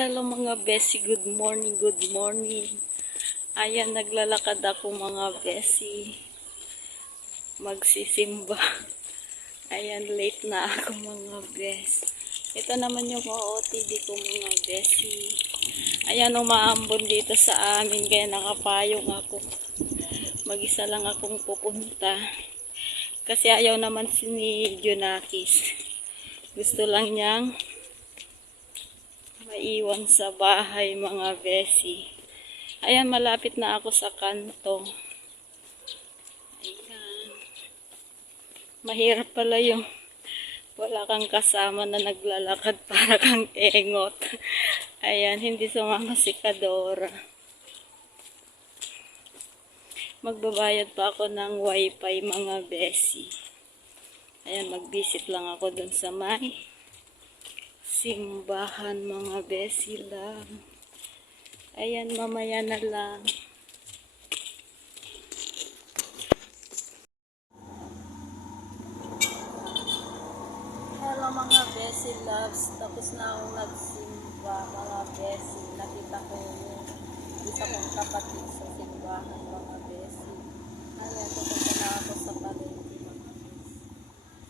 Hello mga besi, good morning, good morning. Ayan, naglalakad ako mga besi. Magsisimba. Ayan, late na ako mga bes. Ito naman yung OOTD ko mga besi. Ayan, umaambon dito sa amin kaya nakapayong ako. Mag-isa lang akong pupunta. Kasi ayaw naman si ni Junakis. Gusto lang niyang maiwan sa bahay mga besi. Ayan, malapit na ako sa kanto. Ayan. Mahirap pala yung wala kang kasama na naglalakad para kang engot. Ayan, hindi sumama si Kadora. Magbabayad pa ako ng wifi mga besi. Ayan, mag-visit lang ako dun sa may simbahan mga besi lang. Ayan, mamaya na lang. Hello mga besi loves. Tapos na akong nagsimba mga besi. Nakita ko yung isa kong kapatid sa simbahan mga besi. Ayan, pupunta na ako sa palengke mga besi.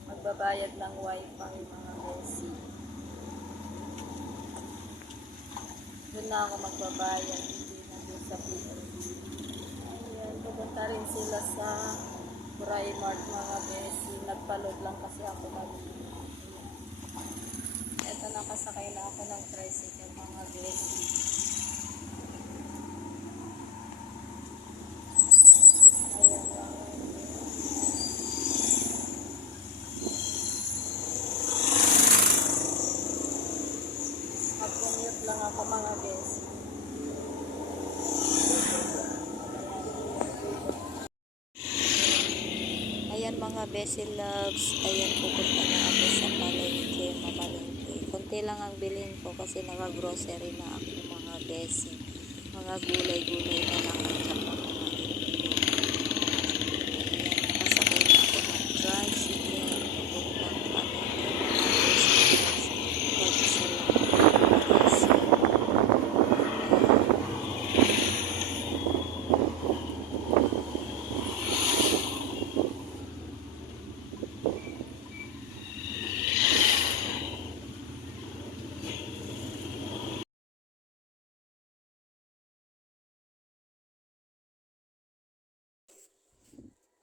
Magbabayad ng wifi mga besi. Doon na ako magbabayad, hindi na doon sa PLD. Ayan, pupunta rin sila sa Primark mga besi. Nagpaload lang kasi ako kanina. Ito, nakasakay na ako ng tricycle mga besi. Ayan lang. Mag-commute lang ako mga besi. Ayan mga besi loves. Ayan, pupunta na ako sa palengke, mamalengke. Kunti lang ang bilhin ko kasi naka-grocery na ako mga besi. Mga gulay-gulay na lang at saka mga itlog. Ayan, nakasakay na ako ng tricycle. Pupuntang palengke mga besi loves. Mag-isa lang mga besi.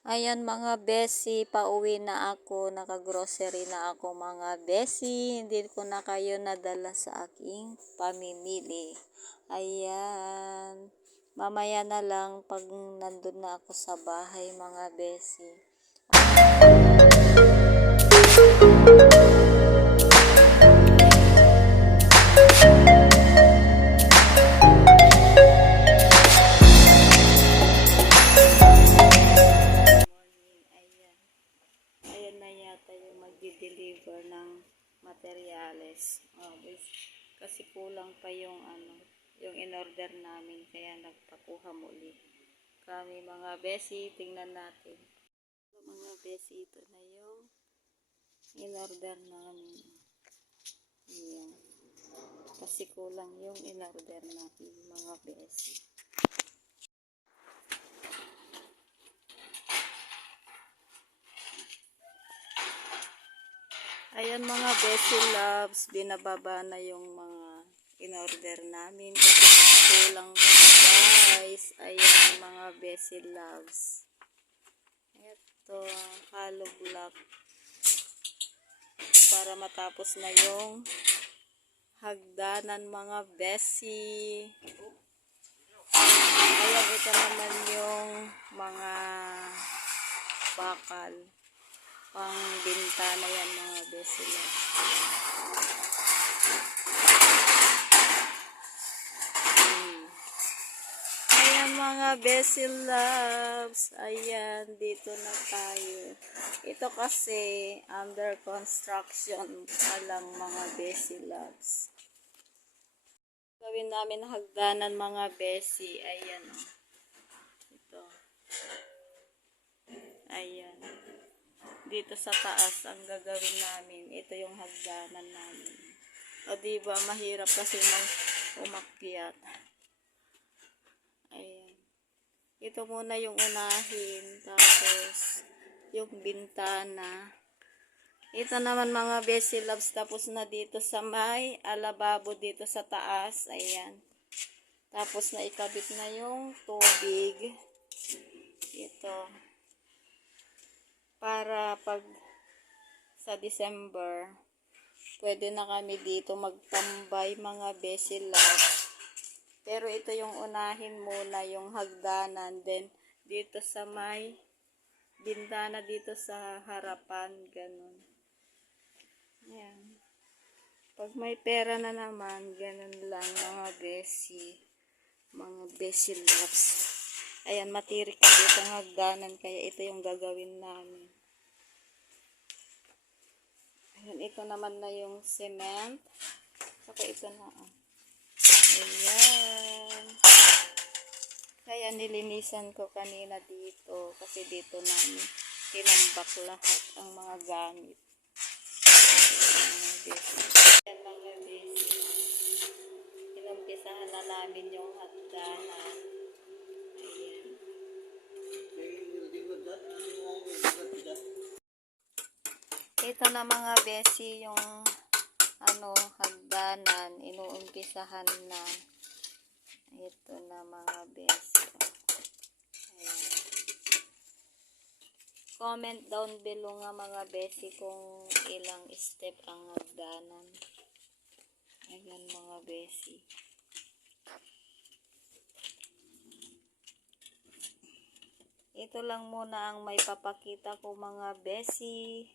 Ayan mga besi, pauwi na ako, naka-grocery na ako mga besi, hindi ko na kayo nadala sa aking pamimili. Ayan, mamaya na lang pag nandun na ako sa bahay mga besi. Mag-deliver ng materyales. Kasi kulang pa yung yung in-order namin kaya nagpakuha muli kami mga besi. Tingnan natin mga besi, ito na yung in-order namin. Ayan. Kasi kulang yung in-order namin mga besi. Ayan mga besi loves, binababa na yung mga in-order namin kasi kulang pa guys. Ayan mga besi loves. Ito, hollow block para matapos na yung hagdanan mga besi. Ayan, ito naman yung mga bakal. Pang bintana yan mga besi loves. Ayan mga besi loves. Ayan, dito na tayo. Ito kasi under construction pa lang mga besi loves. Gawin namin hagdanan mga besi. Ayan o. Ito. Ayan. Dito sa taas ang gagawin namin. Ito yung hagdanan namin. O diba, mahirap kasi umakyat. Ayan. Ito muna yung unahin, tapos yung bintana. Ito naman mga Bessie Loves, tapos na dito sa may alababo dito sa taas. Ayan. Tapos na ikabit na yung tubig. Ito. Para pag sa December, pwede na kami dito magtambay mga Bessie Loves. Pero ito yung unahin muna, yung hagdanan. Then, dito sa may bintana dito sa harapan. Ganun. Ayan. Pag may pera na naman, ganun lang mga Bessie. Mga Bessie Loves. Ayan, matirik kasi itong hagdanan. Kaya ito yung gagawin namin. Ayan, ito naman na yung cement. Saka ito na. Ayan. Kaya nilinisan ko kanina dito. Kasi dito namin tinambak lahat ang mga gamit. Ayan mga Bessie. Inumpisahan na namin yung hagdanan. Ayan. Ito na mga Bessie yung hagdanan. Inuumpisahan na. Ito na mga Bessie. Ayan. Comment down below nga mga Bessie kung ilang step ang hagdanan. Ayan mga Bessie. Ito lang muna ang may papakita ko mga Bessie.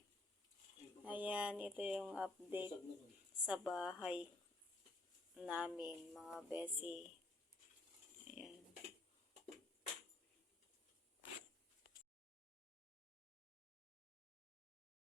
Ayan, ito yung update sa bahay namin mga Bessie.